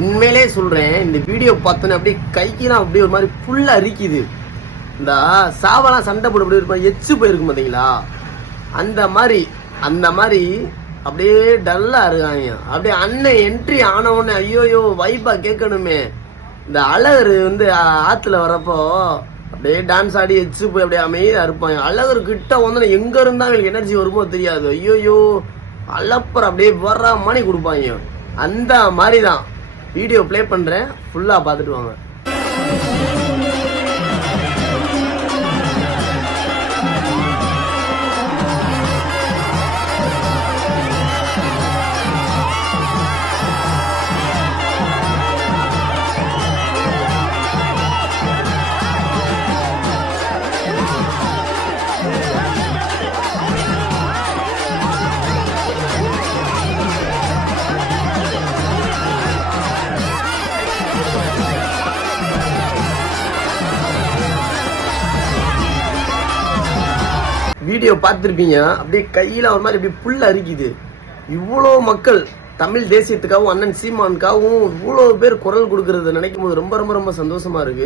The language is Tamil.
உண்மையிலே சொல்றேன், இந்த வீடியோ பார்த்தோன்னே அப்படியே கைக்கெல்லாம் அப்படியே ஒரு மாதிரி ஃபுல்லா அரிக்குது. இந்த சாவெல்லாம் சண்டை போட்டு அப்படி இருப்பா எச்சு போயிருக்கும் பார்த்தீங்களா, அந்த மாதிரி அப்படியே டல்லா இருக்காங்க. அப்படியே அண்ணன் என்ட்ரி ஆனவுடனே ஐயோயோ வைபா கேட்கணுமே. இந்த அழகர் வந்து ஆத்துல வரப்போ அப்படியே டான்ஸ் ஆடி எச்சு போய் அப்படியே அமைதியா இருப்பாங்க. அழகர் கிட்ட வந்து எங்க இருந்தா அவங்களுக்கு எனர்ஜி வருமோ தெரியாது. ஐயோயோ அலப்பற அப்படியே வர்ற மாதிரி கொடுப்பாங்க. அந்த மாதிரி தான் வீடியோ ப்ளே பண்றேன், ஃபுல்லா பார்த்துட்டு வாங்க. வீடியோ பார்த்துருப்பீங்க, அப்படியே கையில் ஒரு மாதிரி அப்படியே புல் அரிக்குது. இவ்வளோ மக்கள் தமிழ் தேசியத்துக்காகவும் அண்ணன் சீமானுக்காகவும் இவ்வளோ பேர் குரல் கொடுக்கறத நினைக்கும் போது ரொம்ப ரொம்ப ரொம்ப சந்தோஷமா இருக்கு.